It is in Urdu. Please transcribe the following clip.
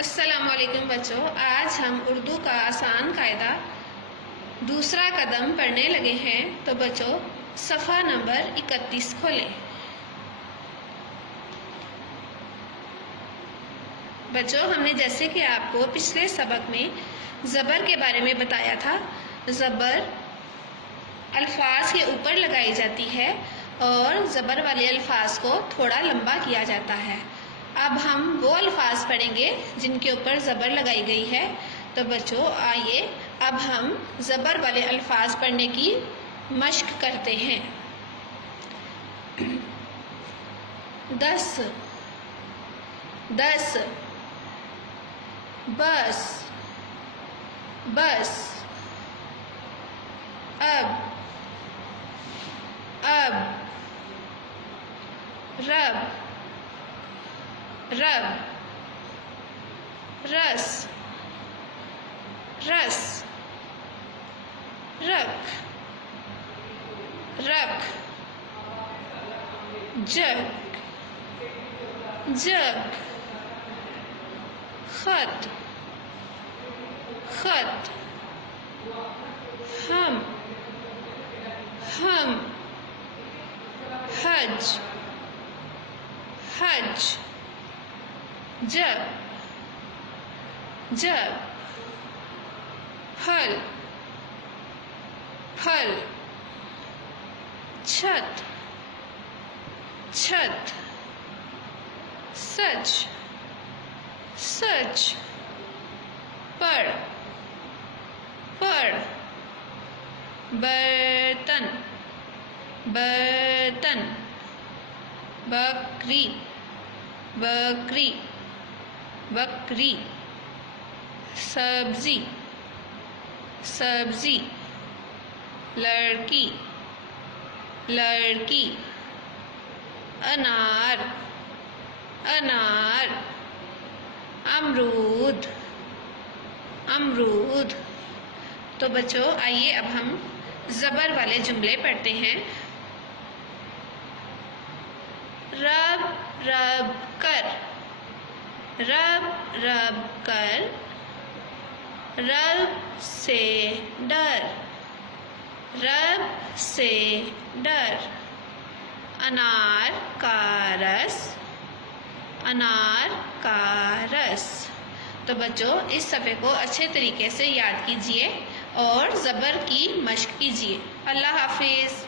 السلام علیکم بچوں، آج ہم اردو کا آسان قاعدہ دوسرا قدم پڑھنے لگے ہیں۔ تو بچوں صفحہ نمبر 31 کھولیں۔ بچوں ہم نے جیسے کہ آپ کو پچھلے سبق میں زبر کے بارے میں بتایا تھا، زبر الفاظ کے اوپر لگائی جاتی ہے اور زبر والے الفاظ کو تھوڑا لمبا کیا جاتا ہے۔ اب ہم وہ الفاظ پڑھیں گے جن کے اوپر زبر لگائی گئی ہے۔ تو بچوں آئیے اب ہم زبر والے الفاظ پڑھنے کی مشق کرتے ہیں۔ 10 بس بس، اب رب رب، رس رس، رکھ رکھ، جگ جگ، خط خط، ہم حج حج، جب جب، پھل پھل، چھت چھت، سچ سچ، پڑھ پڑھ، برتن برتن، بکری بکری بکری، سبزی سبزی، لڑکی لڑکی، انار انار، امرود امرود۔ تو بچوں آئیے اب ہم زبر والے جملے پڑھتے ہیں۔ رب رب کر، رب رب کر، رب سے ڈر، رب سے ڈر، انار کا رس انار کا رس۔ تو بچوں اس صفحے کو اچھے طریقے سے یاد کیجیے اور زبر کی مشق کیجیے۔ اللہ حافظ۔